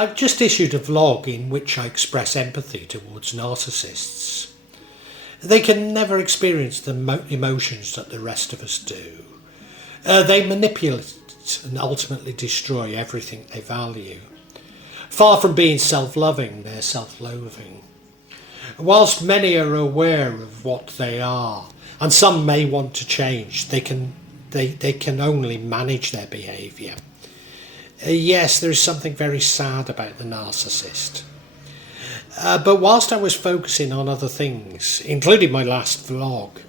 I've just issued a vlog in which I express empathy towards narcissists. They can never experience the emotions that the rest of us do. They manipulate and ultimately destroy everything they value. Far from being self-loving, they're self-loathing. Whilst many are aware of what they are, and some may want to change, they can only manage their behaviour. Yes, there is something very sad about the narcissist. But whilst I was focusing on other things, including my last vlog,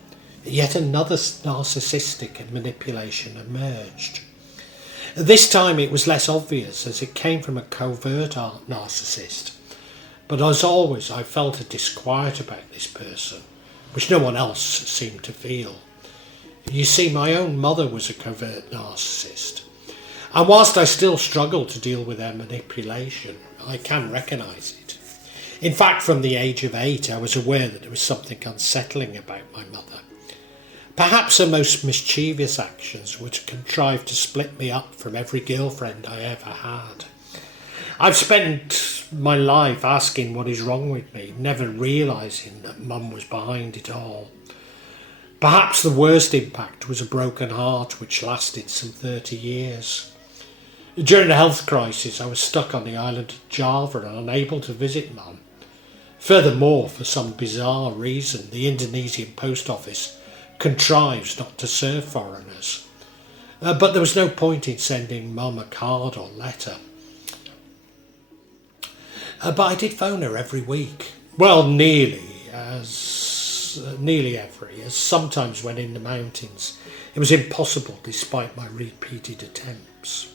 yet another narcissistic manipulation emerged. This time it was less obvious as it came from a covert narcissist. But as always, I felt a disquiet about this person, which no one else seemed to feel. You see, my own mother was a covert narcissist. And whilst I still struggle to deal with their manipulation, I can recognise it. In fact, from the age of 8, I was aware that there was something unsettling about my mother. Perhaps her most mischievous actions were to contrive to split me up from every girlfriend I ever had. I've spent my life asking what is wrong with me, never realising that Mum was behind it all. Perhaps the worst impact was a broken heart which lasted some 30 years. During the health crisis, I was stuck on the island of Java and unable to visit Mum. Furthermore, for some bizarre reason, the Indonesian post office contrives not to serve foreigners. But there was no point in sending Mum a card or letter. But I did phone her every week. Well, nearly every, as sometimes when in the mountains. It was impossible despite my repeated attempts.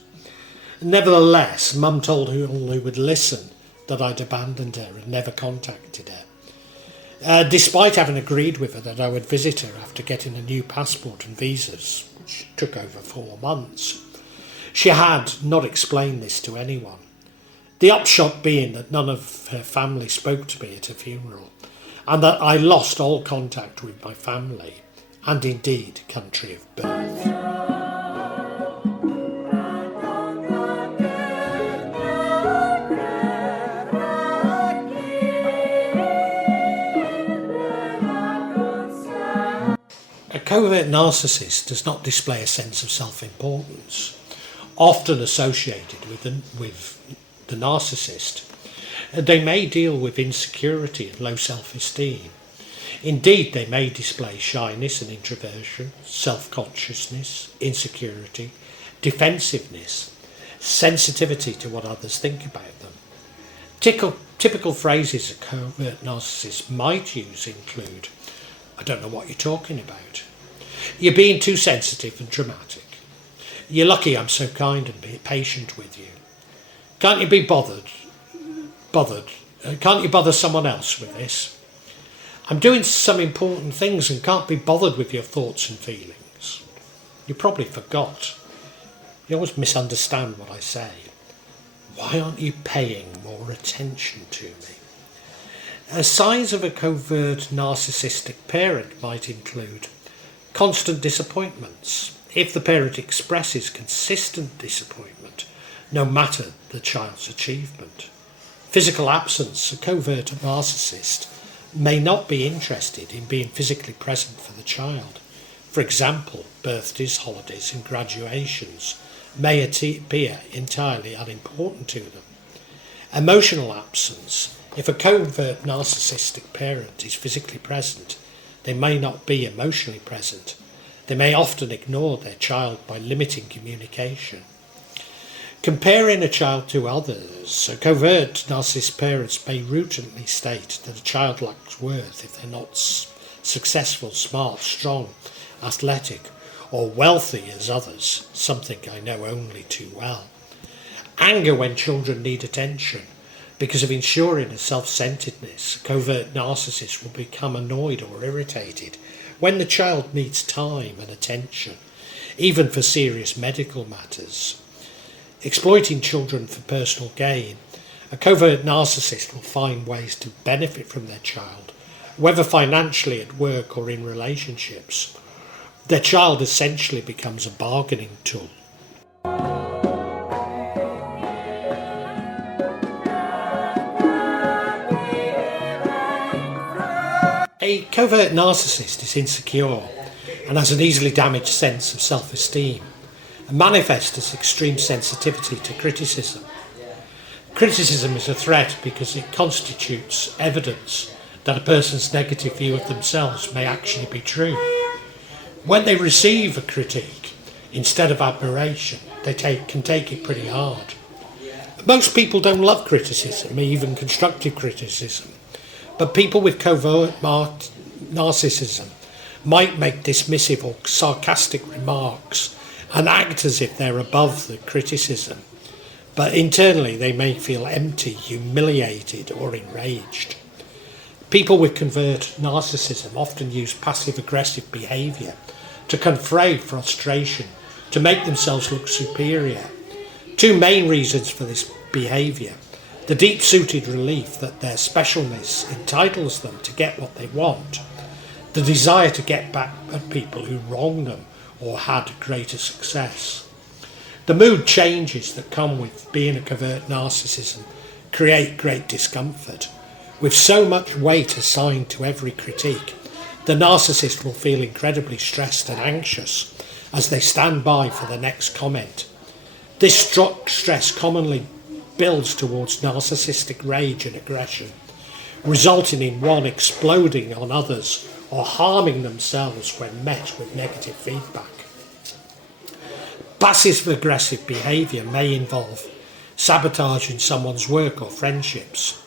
Nevertheless, Mum told all who would listen that I'd abandoned her and never contacted her. Despite having agreed with her that I would visit her after getting a new passport and visas, which took over 4 months, she had not explained this to anyone. The upshot being that none of her family spoke to me at her funeral, and that I lost all contact with my family, and indeed country of birth. A covert narcissist does not display a sense of self-importance, often associated with the narcissist. They may deal with insecurity and low self-esteem. Indeed, they may display shyness and introversion, self-consciousness, insecurity, defensiveness, sensitivity to what others think about them. Typical phrases a covert narcissist might use include, "I don't know what you're talking about. You're being too sensitive and dramatic. You're lucky I'm so kind and patient with you. Can't you be bothered? Can't you bother someone else with this? I'm doing some important things and can't be bothered with your thoughts and feelings. You probably forgot. You always misunderstand what I say. Why aren't you paying more attention to me?" Signs of a covert narcissistic parent might include constant disappointments. If the parent expresses consistent disappointment, no matter the child's achievement. Physical absence. A covert narcissist may not be interested in being physically present for the child. For example, birthdays, holidays and graduations may appear entirely unimportant to them. Emotional absence. If a covert narcissistic parent is physically present, they may not be emotionally present. They may often ignore their child by limiting communication. Comparing a child to others, a covert narcissist parents may routinely state that a child lacks worth if they're not successful, smart, strong, athletic, or wealthy as others, something I know only too well. Anger when children need attention. Because of ensuring a self-centeredness, a covert narcissist will become annoyed or irritated when the child needs time and attention, even for serious medical matters. Exploiting children for personal gain, a covert narcissist will find ways to benefit from their child, whether financially, at work or in relationships. Their child essentially becomes a bargaining tool. A covert narcissist is insecure and has an easily damaged sense of self-esteem and manifests as extreme sensitivity to criticism. Criticism is a threat because it constitutes evidence that a person's negative view of themselves may actually be true. When they receive a critique, instead of admiration, they can take it pretty hard. Most people don't love criticism, even constructive criticism, but people with covert narcissism might make dismissive or sarcastic remarks and act as if they're above the criticism, but internally they may feel empty, humiliated or enraged. People with covert narcissism often use passive-aggressive behaviour to convey frustration, to make themselves look superior. Two main reasons for this behaviour: the deep-seated relief that their specialness entitles them to get what they want, the desire to get back at people who wronged them or had greater success. The mood changes that come with being a covert narcissism create great discomfort. With so much weight assigned to every critique, the narcissist will feel incredibly stressed and anxious as they stand by for the next comment. This stress commonly builds towards narcissistic rage and aggression, resulting in one exploding on others or harming themselves when met with negative feedback. Passive-aggressive behaviour may involve sabotaging someone's work or friendships,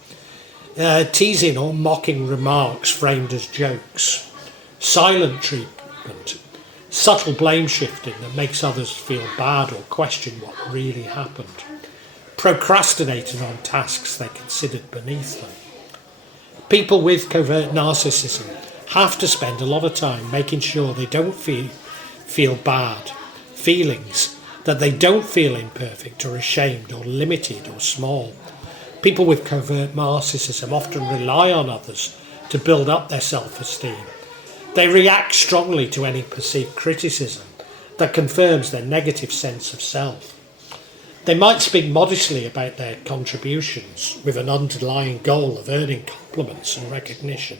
teasing or mocking remarks framed as jokes, silent treatment, subtle blame shifting that makes others feel bad or question what really happened, procrastinating on tasks they considered beneath them. People with covert narcissism have to spend a lot of time making sure they don't feel bad feelings, that they don't feel imperfect or ashamed or limited or small. People with covert narcissism often rely on others to build up their self-esteem. They react strongly to any perceived criticism that confirms their negative sense of self. They might speak modestly about their contributions with an underlying goal of earning compliments and recognition,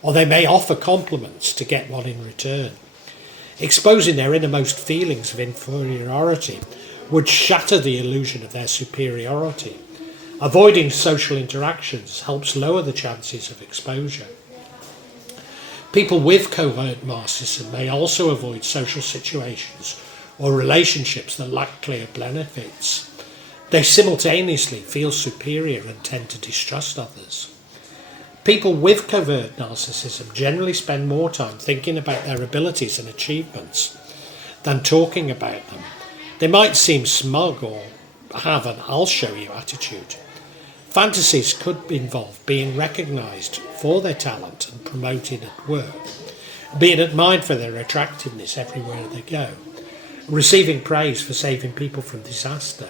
or they may offer compliments to get one in return. Exposing their innermost feelings of inferiority would shatter the illusion of their superiority. Avoiding social interactions helps lower the chances of exposure. People with covert narcissism may also avoid social situations or relationships that lack clear benefits. They simultaneously feel superior and tend to distrust others. People with covert narcissism generally spend more time thinking about their abilities and achievements than talking about them. They might seem smug or have an "I'll show you" attitude. Fantasies could involve being recognised for their talent and promoted at work, being admired for their attractiveness everywhere they go, receiving praise for saving people from disaster.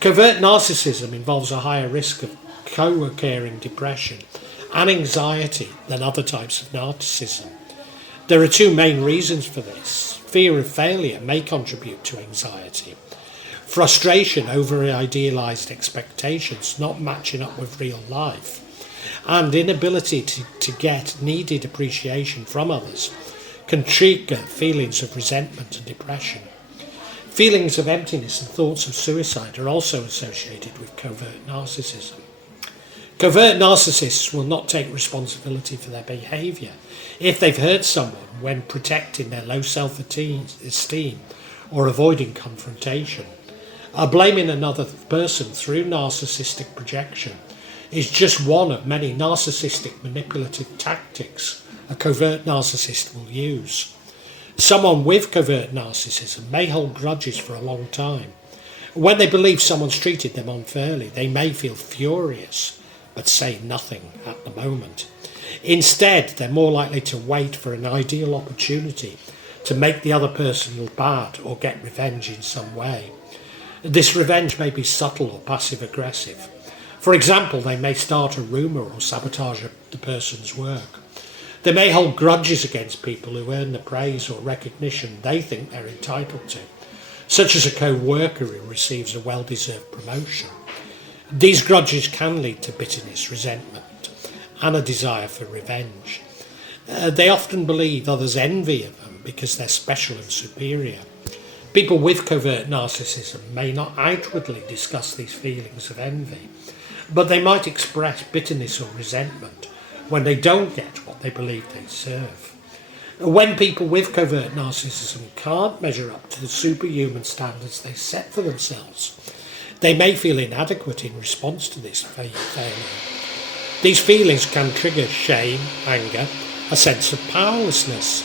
Covert narcissism involves a higher risk of co-occurring depression and anxiety than other types of narcissism. There are two main reasons for this. Fear of failure may contribute to anxiety. Frustration over idealised expectations not matching up with real life, and inability to get needed appreciation from others can trigger feelings of resentment and depression. Feelings of emptiness and thoughts of suicide are also associated with covert narcissism. Covert narcissists will not take responsibility for their behaviour if they've hurt someone when protecting their low self-esteem or avoiding confrontation. Blaming another person through narcissistic projection is just one of many narcissistic manipulative tactics a covert narcissist will use. Someone with covert narcissism may hold grudges for a long time. When they believe someone's treated them unfairly, they may feel furious, but say nothing at the moment. Instead, they're more likely to wait for an ideal opportunity to make the other person look bad or get revenge in some way. This revenge may be subtle or passive-aggressive. For example, they may start a rumour or sabotage the person's work. They may hold grudges against people who earn the praise or recognition they think they're entitled to, such as a co-worker who receives a well-deserved promotion. These grudges can lead to bitterness, resentment, and a desire for revenge. They often believe others envy of them because they're special and superior. People with covert narcissism may not outwardly discuss these feelings of envy, but they might express bitterness or resentment when they don't get what they believe they deserve. When people with covert narcissism can't measure up to the superhuman standards they set for themselves, they may feel inadequate in response to this failure. These feelings can trigger shame, anger, a sense of powerlessness.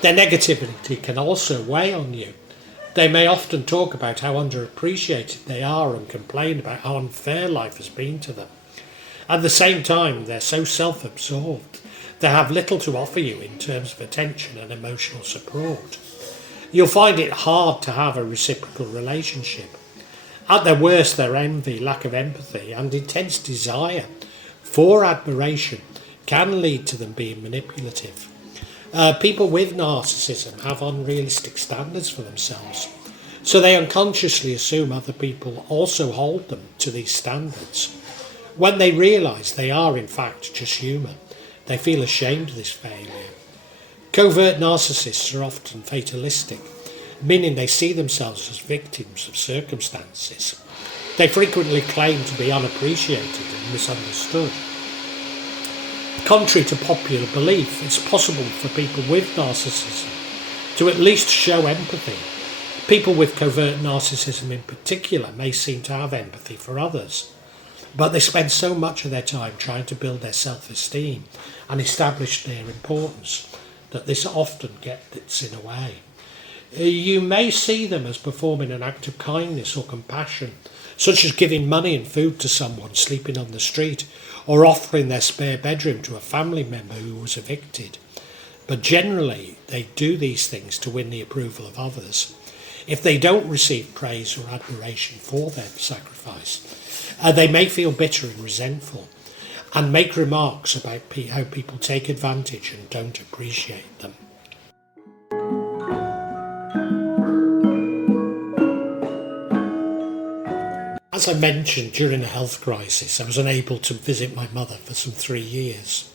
Their negativity can also weigh on you. They may often talk about how underappreciated they are and complain about how unfair life has been to them. At the same time, they're so self-absorbed, they have little to offer you in terms of attention and emotional support. You'll find it hard to have a reciprocal relationship. At their worst, their envy, lack of empathy, and intense desire for admiration can lead to them being manipulative. People with narcissism have unrealistic standards for themselves, so they unconsciously assume other people also hold them to these standards. When they realise they are in fact just human, they feel ashamed of this failure. Covert narcissists are often fatalistic, meaning they see themselves as victims of circumstances. They frequently claim to be unappreciated and misunderstood. Contrary to popular belief, it's possible for people with narcissism to at least show empathy. People with covert narcissism in particular may seem to have empathy for others, but they spend so much of their time trying to build their self-esteem and establish their importance that this often gets in the way. You may see them as performing an act of kindness or compassion, such as giving money and food to someone sleeping on the street, or offering their spare bedroom to a family member who was evicted. But generally, they do these things to win the approval of others. If they don't receive praise or admiration for their sacrifice, they may feel bitter and resentful, and make remarks about how people take advantage and don't appreciate them. As I mentioned, during a health crisis, I was unable to visit my mother for some 3 years.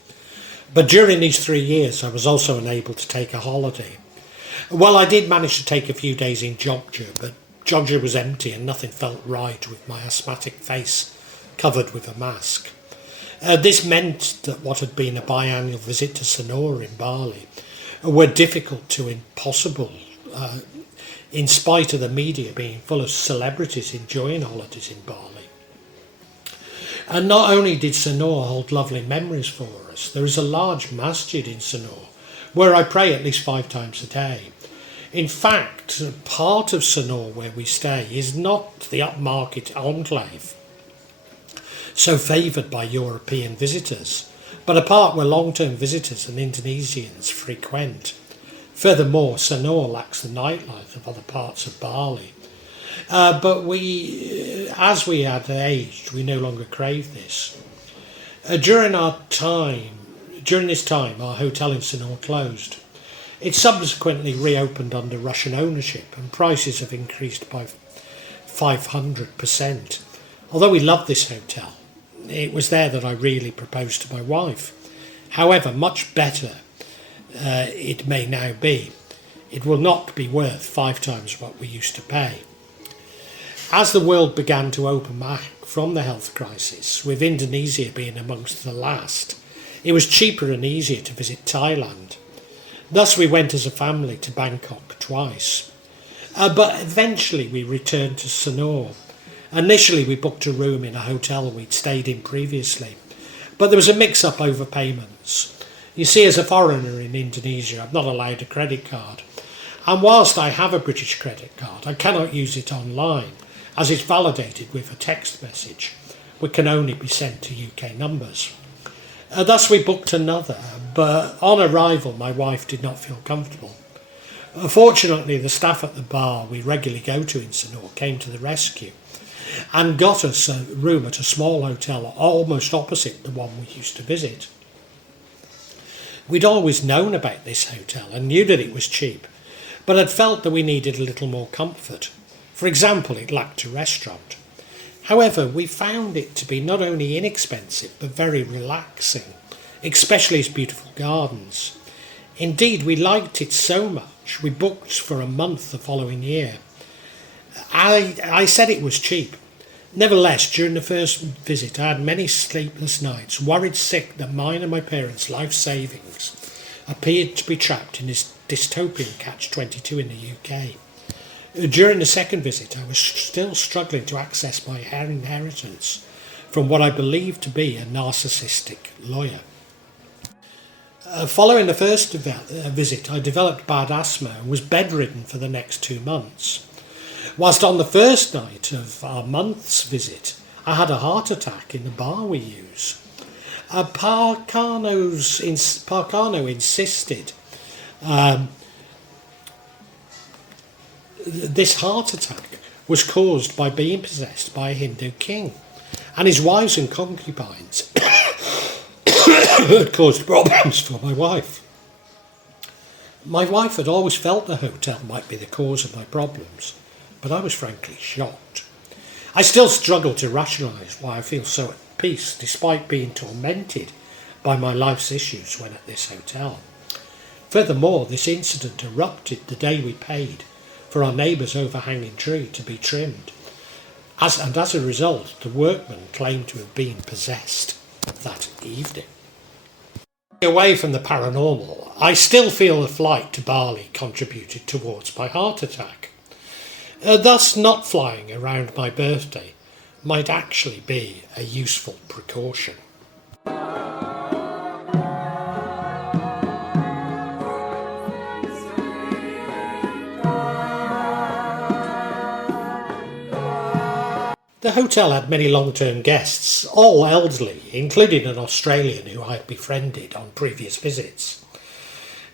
But during these 3 years, I was also unable to take a holiday. Well, I did manage to take a few days in Georgia, but Georgia was empty and nothing felt right with my asthmatic face covered with a mask. This meant that what had been a biannual visit to Sonora in Bali were difficult to impossible, in spite of the media being full of celebrities enjoying holidays in Bali. And not only did Sonora hold lovely memories for us, there is a large masjid in Sonora where I pray at least 5 times a day. In fact, part of Sonora where we stay is not the upmarket enclave, so favoured by European visitors, but a part where long-term visitors and Indonesians frequent. Furthermore, Sonora lacks the nightlife of other parts of Bali. But as we had aged, we no longer crave this. During this time, our hotel in Sonora closed. It subsequently reopened under Russian ownership, and prices have increased by 500%. Although we loved this hotel, it was there that I really proposed to my wife. However, much better it may now be. It will not be worth 5 times what we used to pay. As the world began to open back from the health crisis, with Indonesia being amongst the last, it was cheaper and easier to visit Thailand. Thus we went as a family to Bangkok twice. But eventually we returned to Sonora. Initially we booked a room in a hotel we'd stayed in previously, but there was a mix-up over payments. You see, as a foreigner in Indonesia, I'm not allowed a credit card. And whilst I have a British credit card, I cannot use it online, as it's validated with a text message, which can only be sent to UK numbers. Thus we booked another, but on arrival my wife did not feel comfortable. Fortunately, the staff at the bar we regularly go to in Sonora came to the rescue and got us a room at a small hotel almost opposite the one we used to visit. We'd always known about this hotel and knew that it was cheap, but had felt that we needed a little more comfort. For example, it lacked a restaurant. However, we found it to be not only inexpensive but very relaxing, especially its beautiful gardens. Indeed, we liked it so much we booked for a month the following year. I said it was cheap. Nevertheless, during the first visit I had many sleepless nights, worried sick that mine and my parents' life savings appeared to be trapped in this dystopian catch-22 in the UK. During the second visit, I was still struggling to access my inheritance from what I believed to be a narcissistic lawyer. Following the first visit, I developed bad asthma and was bedridden for the next 2 months. Whilst on the first night of our month's visit, I had a heart attack in the bar we use. Parcano insisted this heart attack was caused by being possessed by a Hindu king, and his wives and concubines had caused problems for my wife. My wife had always felt the hotel might be the cause of my problems, but I was frankly shocked. I still struggle to rationalise why I feel so at peace despite being tormented by my life's issues when at this hotel. Furthermore, this incident erupted the day we paid for our neighbour's overhanging tree to be trimmed, as a result the workman claimed to have been possessed that evening. Away from the paranormal, I still feel the flight to Bali contributed towards my heart attack. Thus, not flying around my birthday might actually be a useful precaution. The hotel had many long-term guests, all elderly, including an Australian who I had befriended on previous visits.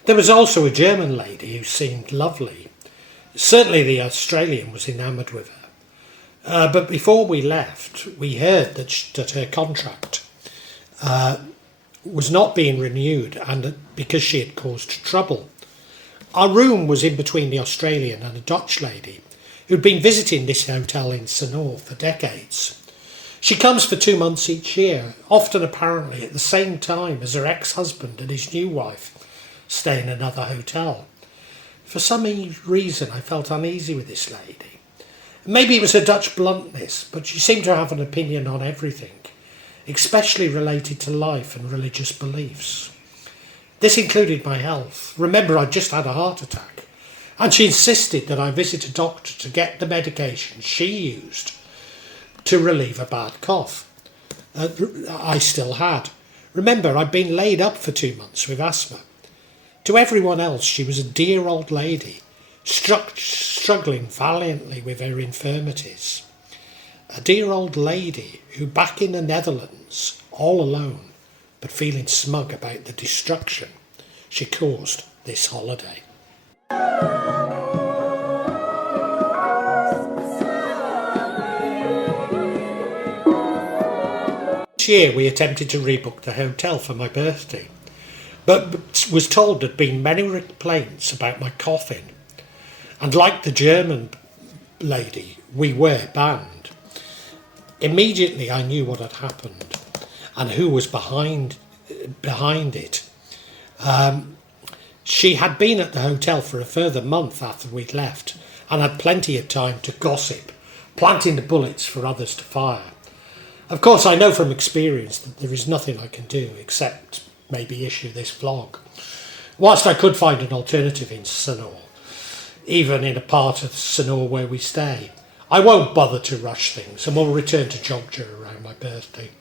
There was also a German lady who seemed lovely. Certainly the Australian was enamoured with her. But before we left, we heard that her contract was not being renewed and because she had caused trouble. Our room was in between the Australian and a Dutch lady who'd been visiting this hotel in Sanor for decades. She comes for 2 months each year, often apparently at the same time as her ex-husband and his new wife stay in another hotel. For some reason I felt uneasy with this lady. Maybe it was her Dutch bluntness, but she seemed to have an opinion on everything, especially related to life and religious beliefs. This included my health. Remember, I'd just had a heart attack. And she insisted that I visit a doctor to get the medication she used to relieve a bad cough. I still had. Remember, I'd been laid up for 2 months with asthma. To everyone else, she was a dear old lady, struggling valiantly with her infirmities. A dear old lady who, back in the Netherlands, all alone, but feeling smug about the destruction she caused this holiday. This year we attempted to rebook the hotel for my birthday, but was told there'd been many complaints about my coughing, and like the German lady, we were banned. Immediately I knew what had happened and who was behind it. She had been at the hotel for a further month after we'd left and had plenty of time to gossip, planting the bullets for others to fire. Of course, I know from experience that there is nothing I can do except maybe issue this vlog. Whilst I could find an alternative in Sanor, even in a part of Sanor where we stay, I won't bother to rush things and will return to Jogja around my birthday.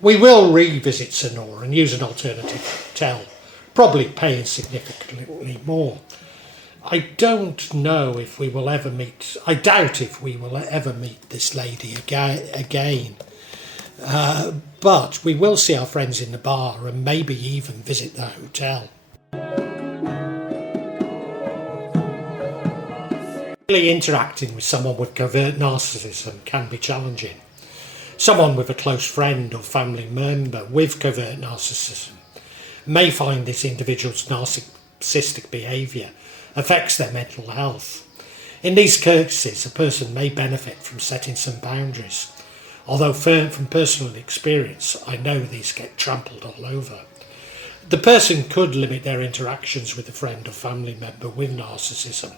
We will revisit Sanor and use an alternative hotel, probably paying significantly more. I don't know if we will ever meet. I doubt if we will ever meet this lady again. But we will see our friends in the bar and maybe even visit the hotel. Really interacting with someone with covert narcissism can be challenging. Someone with a close friend or family member with covert narcissism may find this individual's narcissistic behaviour affects their mental health. In these cases, a person may benefit from setting some boundaries, although from personal experience I know these get trampled all over. The person could limit their interactions with a friend or family member with narcissism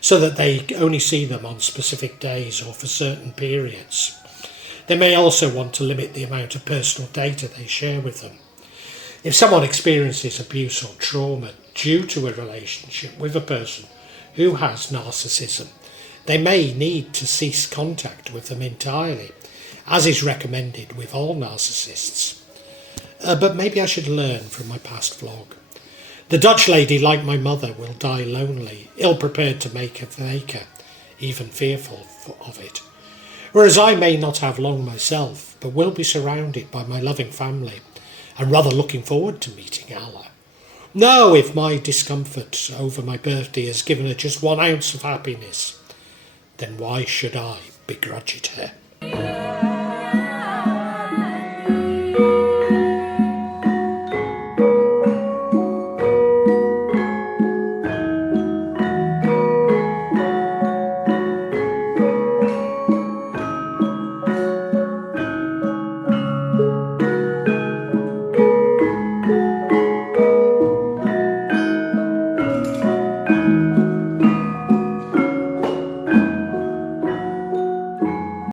so that they only see them on specific days or for certain periods. They may also want to limit the amount of personal data they share with them. If someone experiences abuse or trauma due to a relationship with a person who has narcissism, they may need to cease contact with them entirely, as is recommended with all narcissists. But maybe I should learn from my past vlog. The Dutch lady, like my mother, will die lonely, ill-prepared to make a faker, even fearful of it. Whereas I may not have long myself, but will be surrounded by my loving family, and rather looking forward to meeting Allah. Now, if my discomfort over my birthday has given her just 1 ounce of happiness, then why should I begrudge it her?